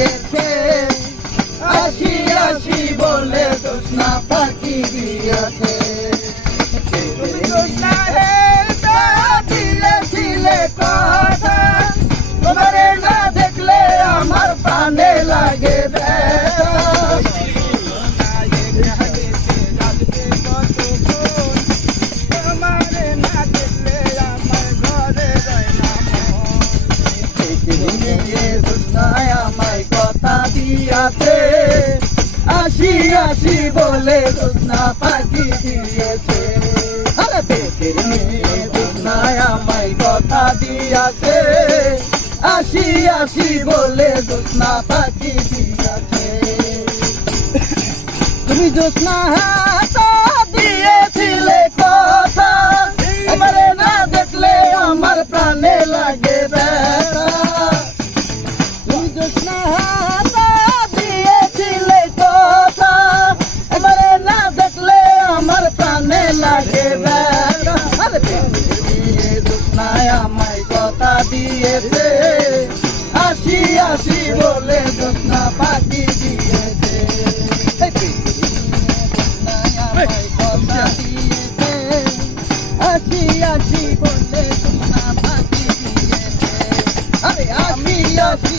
দিয়েছে আসি আসি বলে জোৎস্না পাখি দিয়েছে। ব্যথা দিয়াছে। আসি আসি বলে জোৎস্না পাখি দিয়েছে। আমায় কথা দিয়াছে। আসি আসি বলে জোৎস্না পাখি দিয়াছে। তুমি হাত দিয়েছিলে কথা। এবারে না দেখলে আমার প্রাণে লাগে ব্যথা। তুমি জোৎস্না জোৎস্নায় আমায় কথা দিয়েছে। আসি আসি বলে জোৎস্না পাখি দিয়েছে। কথা দিয়েছে। আসি আসি বলে জোৎস্না পাখি দিয়েছে। আরে আমি আসি